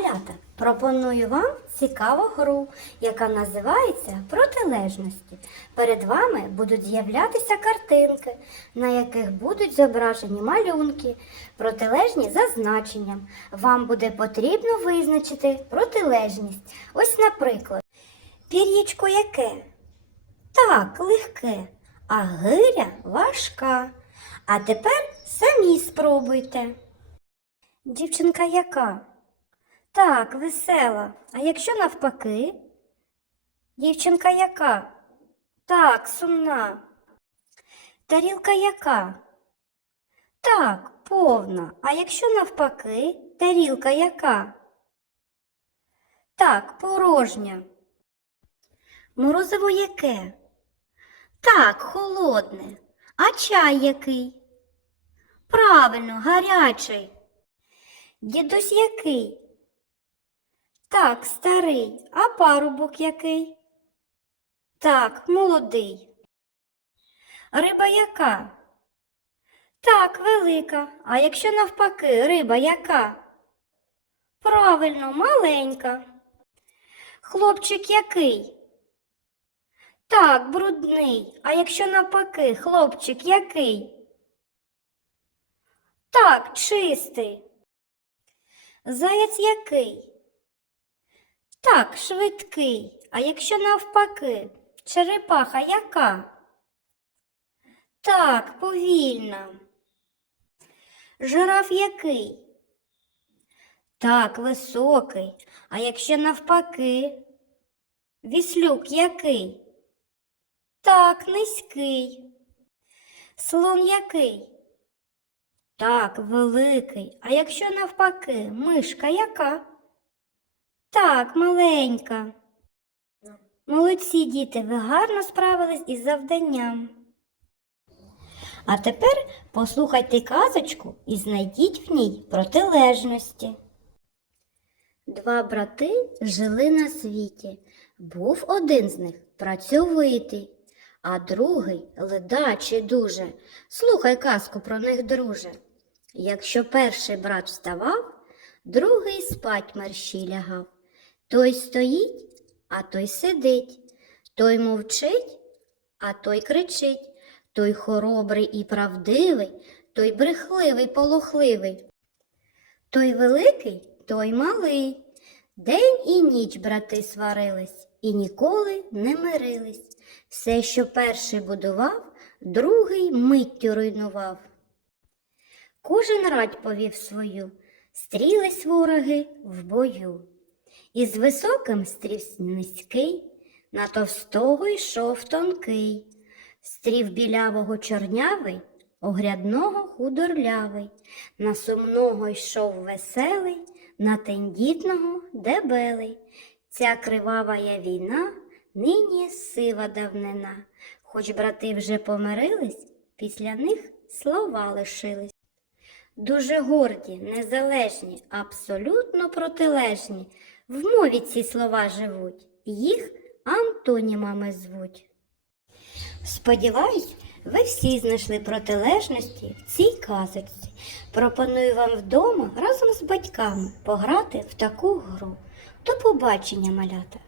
Малята, пропоную вам цікаву гру, яка називається Протилежності. Перед вами будуть з'являтися картинки, на яких будуть зображені малюнки, протилежні за значенням. Вам буде потрібно визначити протилежність. Ось, наприклад, пір'ячко яке? Так, легке, а гиря важка. А тепер самі спробуйте. Дівчинка яка? Так, весела. А якщо навпаки? Дівчинка яка? Так, сумна. Тарілка яка? Так, повна. А якщо навпаки, тарілка яка? Так, порожня. Морозиво яке? Так, холодне. А чай який? Правильно, гарячий. Дідусь який? Так, старий. А парубок який? Так, молодий. Риба яка? Так, велика. А якщо навпаки, риба яка? Правильно, маленька. Хлопчик який? Так, брудний. А якщо навпаки, хлопчик який? Так, чистий. Заяць який? Так, швидкий. А якщо навпаки, черепаха яка? Так, повільна. Жираф який? Так, високий. А якщо навпаки, віслюк який? Так, низький. Слон який? Так, великий. А якщо навпаки, мишка яка? Так, маленька. Молодці діти, ви гарно справились із завданням. А тепер послухайте казочку і знайдіть в ній протилежності. Два брати жили на світі. Був один з них працьовитий, а другий ледачий дуже. Слухай казку про них, друже. Якщо перший брат вставав, другий спать мерщій лягав. Той стоїть, а той сидить, той мовчить, а той кричить. Той хоробрий і правдивий, той брехливий, полохливий. Той великий, той малий. День і ніч брати сварились і ніколи не мирились. Все, що перший будував, другий миттю руйнував. Кожен радь повів свою, стрілись вороги в бою. Із високим стрівсь низький, на товстого йшов тонкий, стрів білявого чорнявий, огрядного худорлявий, на сумного йшов веселий, на тендітного дебелий. Ця кривавая війна нині сива давнина, хоч брати вже помирились, після них слова лишились. Дуже горді, незалежні, абсолютно протилежні. В мові ці слова живуть, їх антонімами звуть. Сподіваюсь, ви всі знайшли протилежності в цій казочці. Пропоную вам вдома разом з батьками пограти в таку гру. До побачення, малята!